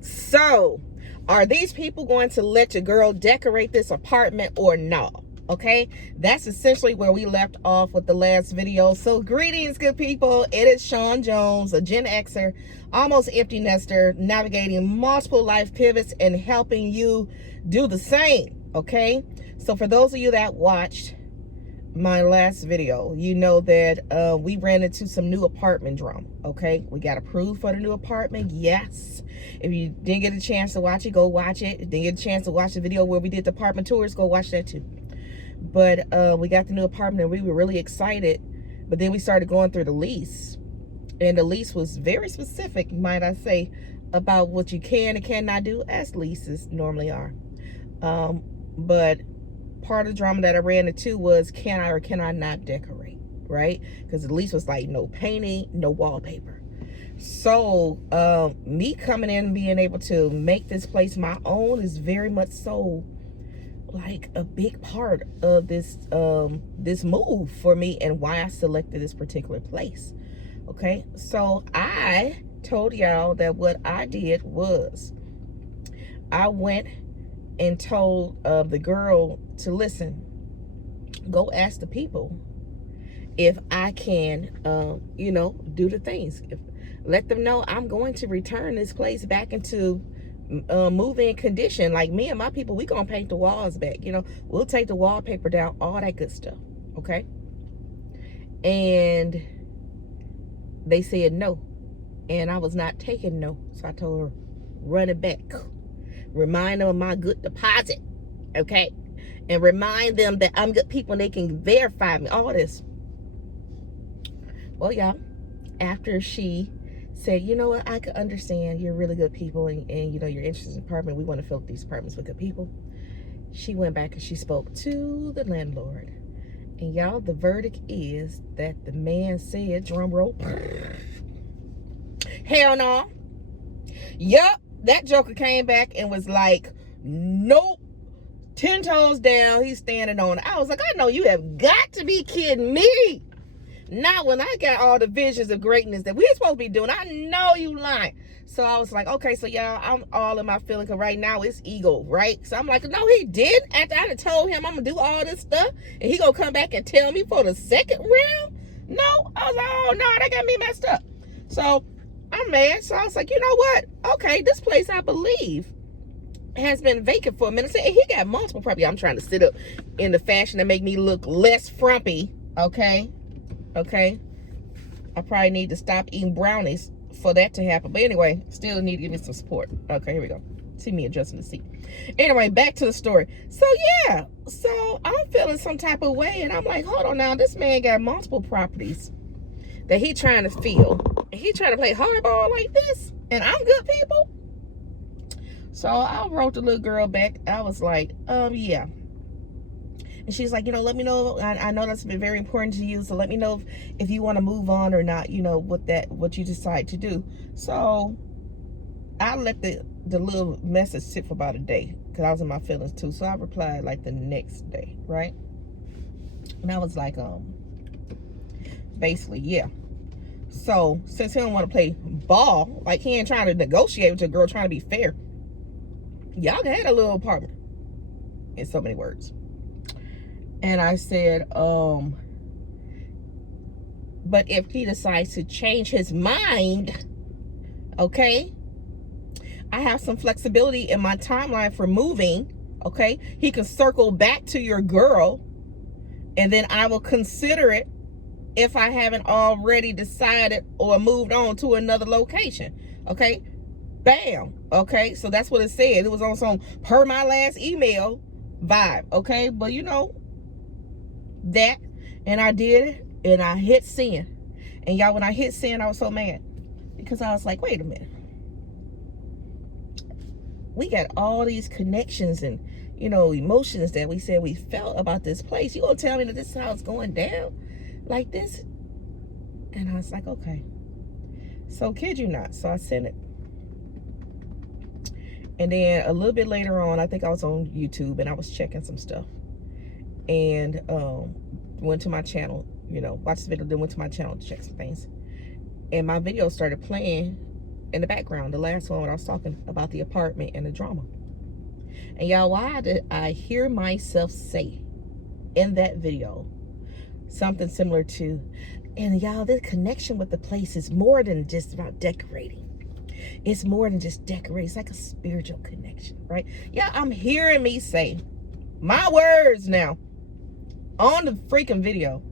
So, are these people going to let your girl decorate this apartment or no? Okay, that's essentially where we left off with the last video. So greetings, good people. It is Shon Jones, a Gen Xer, almost empty nester, navigating multiple life pivots and helping you do the same. Okay, so for those of you that watched my last video, you know that we ran into some new apartment drama. Okay, we got approved for the new apartment. Yes, if you didn't get a chance to watch it, go watch it. If you didn't get a chance to watch the video where we did the apartment tours, go watch that too. But we got the new apartment and we were really excited. But then we started going through the lease, and the lease was very specific, might I say, about what you can and cannot do, as leases normally are. But part of the drama that I ran into was, can I or can I not decorate, right? Because the lease was like no painting, no wallpaper. So me coming in and being able to make this place my own is very much so like a big part of this this move for me and why I selected this particular place. Okay, so I told y'all that what I did was I went and told the girl to listen, go ask the people if I can you know, do the things, let them know I'm going to return this place back into move-in condition. Like, me and my people, we gonna paint the walls back, you know, we'll take the wallpaper down, all that good stuff. Okay, and they said no, and I was not taking no. So I told her, run it back, remind them of my good deposit, okay, and remind them that I'm good people and they can verify me, all this. Well, y'all, after she said, you know what, I could understand, you're really good people, and you know, you're interested in apartment, we want to fill up these apartments with good people, she went back and she spoke to the landlord. And y'all, the verdict is that the man said, drum roll, hell no. Yup, that joker came back and was like, nope, 10 toes down, he's standing on it. I was like, I know you have got to be kidding me. Not when I got all the visions of greatness that we're supposed to be doing. I know you lying. So I was like, okay, so y'all, I'm all in my feeling, because right now it's ego, right? So I'm like, no, he didn't. After I done told him I'm gonna do all this stuff, and he gonna come back and tell me for the second round? No. I was like, oh no, that got me messed up. So I'm mad. So I was like, you know what? Okay, this place, I believe, has been vacant for a minute. And he got multiple property. I'm trying to sit up in the fashion to make me look less frumpy. Okay. Okay, I probably need to stop eating brownies for that to happen. But anyway, still need to give me some support. Okay, here we go. See me adjusting the seat. Anyway, back to the story. So yeah, so I'm feeling some type of way, and I'm like, hold on now, this man got multiple properties that he trying to fill. He trying to play hardball like this, and I'm good people. So I wrote the little girl back. I was like, yeah. And she's like, you know, let me know. I know that's been very important to you. So let me know if you want to move on or not, you know, what you decide to do. So I let the little message sit for about a day, because I was in my feelings too. So I replied like the next day, right? And I was like, basically, yeah. So since he don't want to play ball, like he ain't trying to negotiate with your girl, trying to be fair, y'all can have a little apartment, in so many words. And I said, but if he decides to change his mind, okay, I have some flexibility in my timeline for moving, okay? He can circle back to your girl, and then I will consider it if I haven't already decided or moved on to another location, okay? Bam, okay? So that's what it said. It was on some per my last email vibe, okay? But you know, that, and I did it, and I hit send. And y'all, when I hit send, I was so mad, because I was like, wait a minute, we got all these connections and, you know, emotions that we said we felt about this place. You gonna tell me that this is how it's going down like this? And I was like, okay. So kid you not, so I sent it. And then a little bit later on, I think I was on YouTube and I was checking some stuff, and went to my channel, you know, watched the video, then went to my channel to check some things, and my video started playing, in the background, the last one when I was talking about the apartment and the drama. And y'all, why did I hear myself say in that video something similar to, and y'all, the connection with the place is more than just about decorating. It's more than just decorating. It's like a spiritual connection, right? Yeah, I'm hearing me say my words now on the freaking video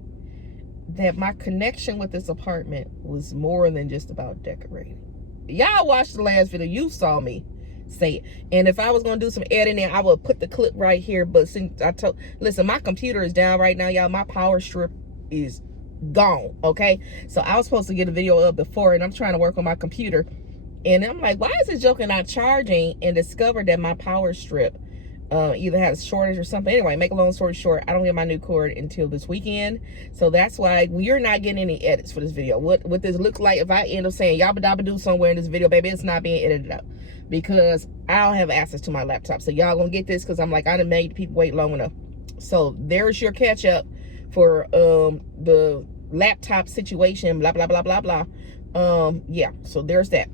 that my connection with this apartment was more than just about decorating. Y'all watched the last video, you saw me say it. And if I was gonna do some editing, I would put the clip right here. But since listen, my computer is down right now, y'all. My power strip is gone. Okay, so I was supposed to get a video up before, and I'm trying to work on my computer, and I'm like, why is this joker not charging? And discovered that my power strip either had a shortage or something. Anyway, make a long story short, I don't get my new cord until this weekend. So that's why you're not getting any edits for this video. What this looks like, if I end up saying yabba dabba do somewhere in this video, baby, it's not being edited out because I don't have access to my laptop. So y'all gonna get this because I'm like, I done made people wait long enough. So there's your catch up for the laptop situation, blah blah blah blah blah. Yeah, so there's that.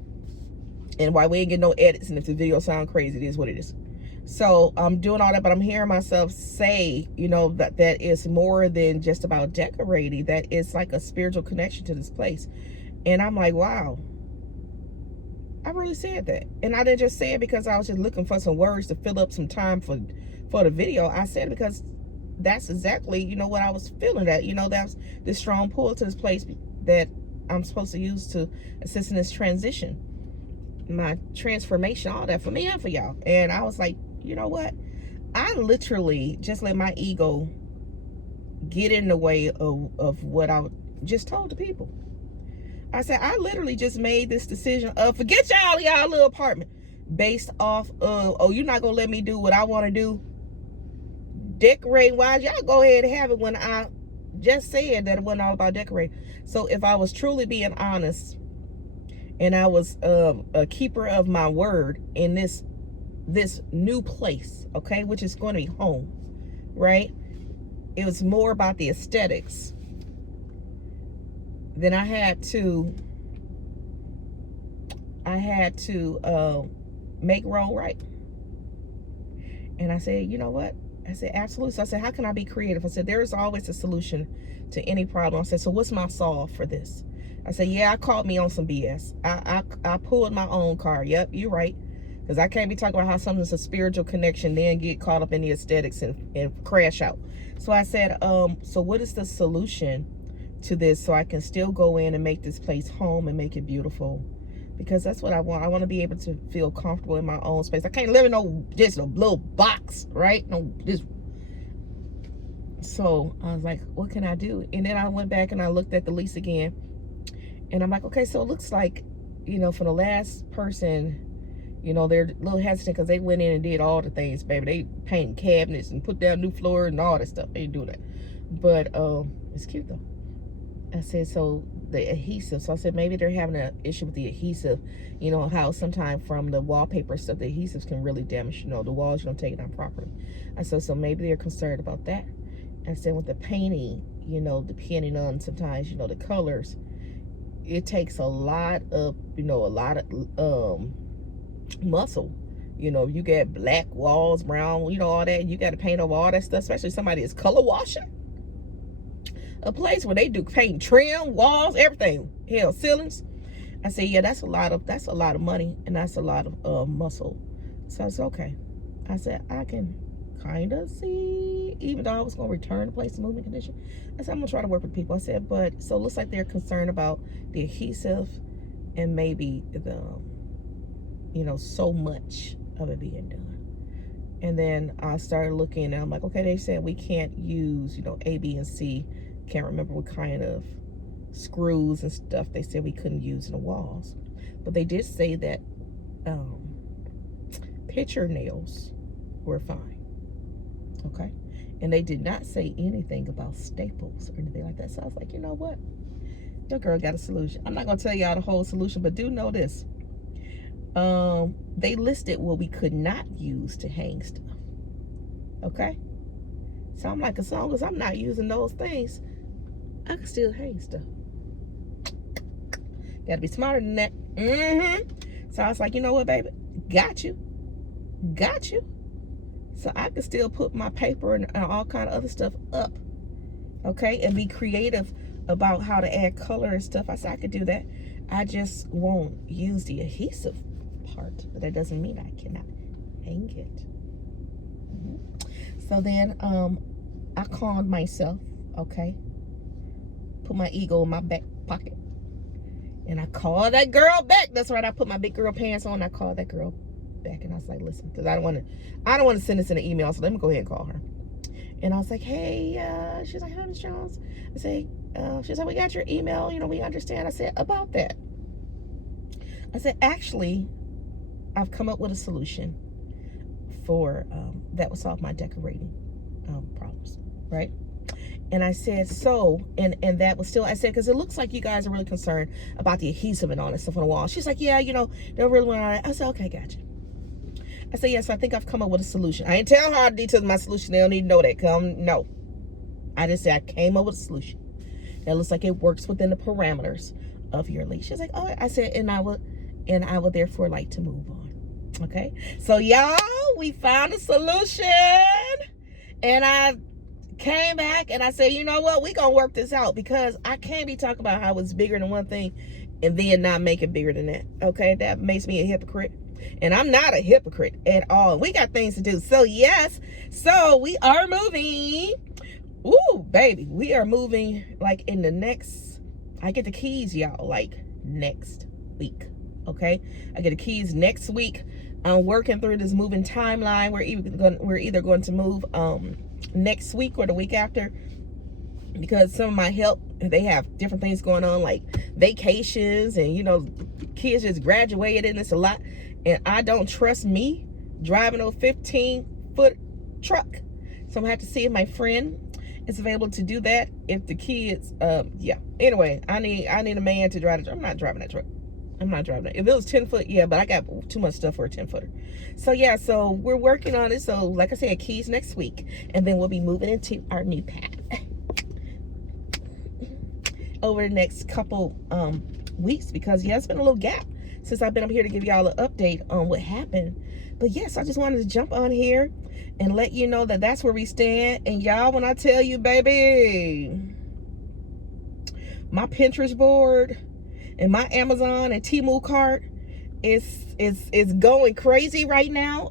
And why we ain't getting no edits, and if the video sound crazy, it is what it is. So I'm doing all that, but I'm hearing myself say, you know, that is more than just about decorating. That it's like a spiritual connection to this place. And I'm like, wow, I really said that. And I didn't just say it because I was just looking for some words to fill up some time for the video. I said it because that's exactly, you know, what I was feeling, that, you know, that's this strong pull to this place that I'm supposed to use to assist in this transition, my transformation, all that for me and for y'all. And I was like, you know what? I literally just let my ego get in the way of what I just told the people. I said, I literally just made this decision of forget y'all little apartment based off of, oh, you're not going to let me do what I want to do. Decorating wise, y'all go ahead and have it, when I just said that it wasn't all about decorating. So if I was truly being honest and I was a keeper of my word in this new place, okay, which is going to be home, right? It was more about the aesthetics. Then I had to make wrong right. And I said, you know what? I said, absolutely. So I said, how can I be creative? I said, there is always a solution to any problem. I said, so what's my solve for this? I said, yeah, I caught me on some BS. I pulled my own car. Yep, you're right. Because I can't be talking about how something's a spiritual connection, then get caught up in the aesthetics and crash out. So I said, so what is the solution to this so I can still go in and make this place home and make it beautiful? Because that's what I want. I want to be able to feel comfortable in my own space. I can't live in just a little box, right? No, just. So I was like, what can I do? And then I went back and I looked at the lease again. And I'm like, okay, so it looks like, you know, for the last person, you know, they're a little hesitant because they went in and did all the things, baby. They painted cabinets and put down new floor and all that stuff. They didn't do that. But it's cute though. I said, so the adhesive. So I said, maybe they're having an issue with the adhesive. You know, how sometimes from the wallpaper stuff, the adhesives can really damage, you know, the walls. You don't take it down properly. I said, so maybe they're concerned about that. I said, with the painting, you know, depending on sometimes, you know, the colors, it takes a lot of, you know, muscle. You know, you get black walls, brown, you know, all that. You got to paint over all that stuff, especially somebody is color washing. A place where they do paint, trim, walls, everything. Hell, ceilings. I said, yeah, that's a lot of money, and that's a lot of muscle. So I said, okay. I said, I can kind of see, even though I was going to return the place to moving condition. I said, I'm going to try to work with people. I said, but so it looks like they're concerned about the adhesive and maybe the, you know, so much of it being done. And then I started looking and I'm like, okay, they said we can't use, you know, A, B, and C. Can't remember what kind of screws and stuff they said we couldn't use in the walls. But they did say that picture nails were fine. Okay? And they did not say anything about staples or anything like that. So I was like, you know what? Your girl got a solution. I'm not going to tell y'all the whole solution, but do know this. They listed what we could not use to hang stuff. Okay? So I'm like, as long as I'm not using those things, I can still hang stuff. Gotta be smarter than that. So I was like, you know what, baby? Got you. Got you. So I could still put my paper and all kind of other stuff up. Okay? And be creative about how to add color and stuff. I said I could do that. I just won't use the adhesive part. But that doesn't mean I cannot hang it. So then I calmed myself, okay? Put my ego in my back pocket. And I called that girl back. That's right, I put my big girl pants on. I called that girl back and I was like, listen, because I don't want to send this in an email, so let me go ahead and call her. And I was like, hey, she's like, hi, Ms. Jones. I say, she's like, we got your email, we understand. I said, about that. I said, actually, I've come up with a solution for that would solve my decorating problems, right? And I said, so, and that was still, I said, because it looks like you guys are really concerned about the adhesive and all that stuff on the wall. She's like, yeah, they really want all that. I said, okay, gotcha. I said, yes, I think I've come up with a solution. I didn't tell her the details of my solution. They don't need to know that. No. I just said I came up with a solution that looks like it works within the parameters of your lease. She's like, oh, I said, and I would therefore like to move on. Okay. So y'all, we found a solution. And I came back and I said, you know what? We're going to work this out, because I can't be talking about how it's bigger than one thing and then not make it bigger than that. Okay. That makes me a hypocrite. And I'm not a hypocrite at all. We got things to do. So yes, so we are moving. Ooh, baby, we are moving like in the next, I get the keys, y'all, like next week. Okay. I get the keys next week. I'm working through this moving timeline. We're either going to move next week or the week after, because some of my help, they have different things going on, like vacations, and kids just graduated, and it's a lot. And I don't trust me driving a 15-foot truck. So I'm gonna have to see if my friend is available to do that. If the kids, yeah. Anyway, I need a man to drive the truck. I'm not driving that truck. I'm not driving that. If it was 10-foot, yeah, but I got too much stuff for a 10-footer. So yeah, so we're working on it. So like I said, keys next week, and then we'll be moving into our new pad over the next couple weeks, because yeah, it's been a little gap since I've been up here to give y'all an update on what happened. But yes, I just wanted to jump on here and let you know that that's where we stand. And y'all, when I tell you, baby, my Pinterest board and my Amazon and Temu cart is going crazy right now.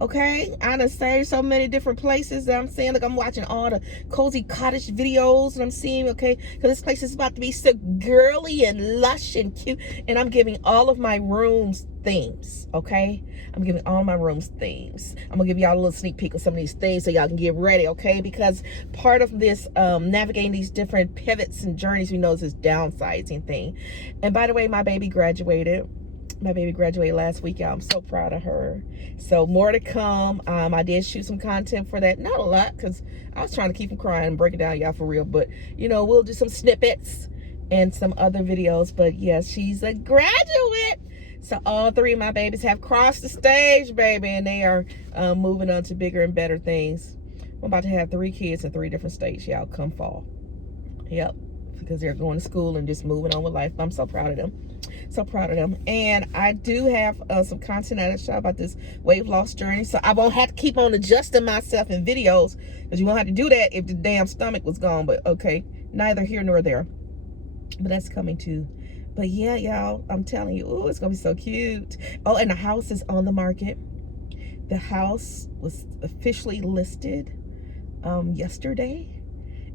Okay, I done saved so many different places that I'm seeing. Like, I'm watching all the cozy cottage videos and I'm seeing, okay, because this place is about to be so girly and lush and cute. And I'm giving all of my rooms themes, okay? I'm giving all my rooms themes. I'm gonna give y'all a little sneak peek of some of these things so y'all can get ready, okay? Because part of this navigating these different pivots and journeys, we know, is this downsizing thing. And by the way, my baby graduated. My baby graduated last week, y'all. I'm so proud of her. So more to come. I did shoot some content for that. Not a lot, because I was trying to keep them crying and break it down, y'all, for real. But, we'll do some snippets and some other videos. But, yes, she's a graduate. So all three of my babies have crossed the stage, baby. And they are moving on to bigger and better things. I'm about to have 3 kids in 3 different states, y'all, come fall. Yep. Because they're going to school and just moving on with life. I'm so proud of them. So proud of them. And I do have some content I shot about this weight loss journey, so I won't have to keep on adjusting myself in videos, because you won't have to do that if the damn stomach was gone. But okay, neither here nor there. But that's coming too. But yeah, y'all, I'm telling you, ooh, it's gonna be so cute. Oh, and the house is on the market. The house was officially listed yesterday.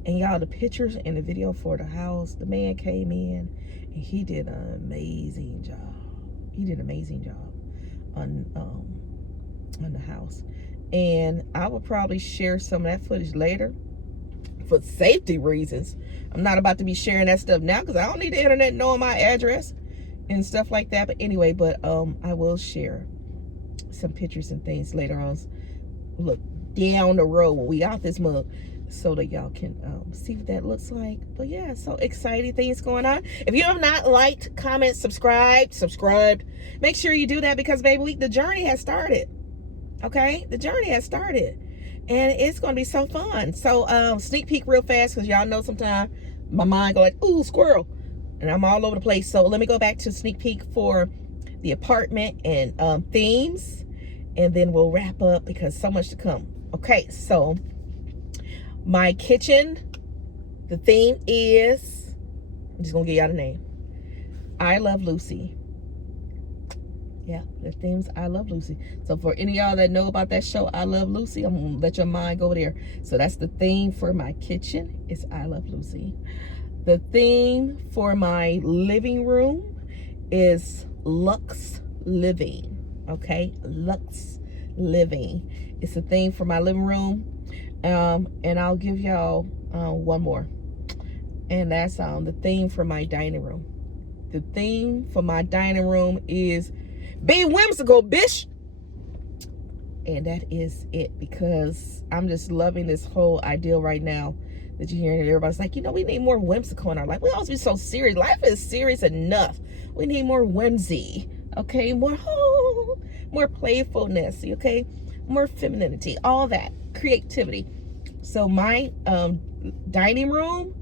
And y'all, the pictures and the video for the house, the man came in and he did an amazing job. He did an amazing job on the house. And I will probably share some of that footage later for safety reasons. I'm not about to be sharing that stuff now, because I don't need the internet knowing my address and stuff like that. But anyway, I will share some pictures and things later on. Look, down the road when we out this mug, so that y'all can see what that looks like. But yeah, so exciting things going on. If you have not liked, comment, subscribed, make sure you do that, because baby, the journey has started. Okay, the journey has started, and it's gonna be so fun. So sneak peek real fast, because y'all know sometimes my mind go like, ooh, squirrel. and I'm all over the place. So let me go back to sneak peek for the apartment and themes, and then we'll wrap up because so much to come. Okay, so my kitchen, the theme is, I'm just gonna give y'all the name, I Love Lucy. Yeah, the theme's I Love Lucy. So for any of y'all that know about that show, I Love Lucy, I'm gonna let your mind go there. So that's the theme for my kitchen, is I Love Lucy. The theme for my living room is Lux Living. Okay, Lux Living. It's a theme for my living room. And I'll give y'all one more. And that's the theme for my dining room. The theme for my dining room is Be Whimsical, bitch. And that is it, because I'm just loving this whole ideal right now that you're hearing it. Everybody's like, you know, we need more whimsical in our life. We always be so serious. Life is serious enough. We need more whimsy, okay? More playfulness, okay? More femininity, all that, creativity. So my dining room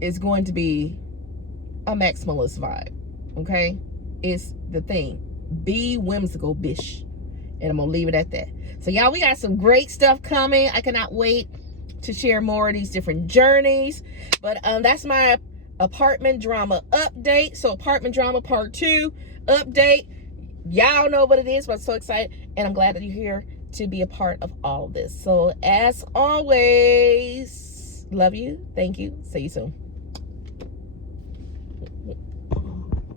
is going to be a maximalist vibe, okay? It's the thing. Be whimsical, bish. And I'm gonna leave it at that. So y'all, we got some great stuff coming. I cannot wait to share more of these different journeys. But that's my apartment drama update. So apartment drama part 2 update. Y'all know what it is, but I'm so excited. And I'm glad that you're here to be a part of all of this. So as always, love you. Thank you. See you soon.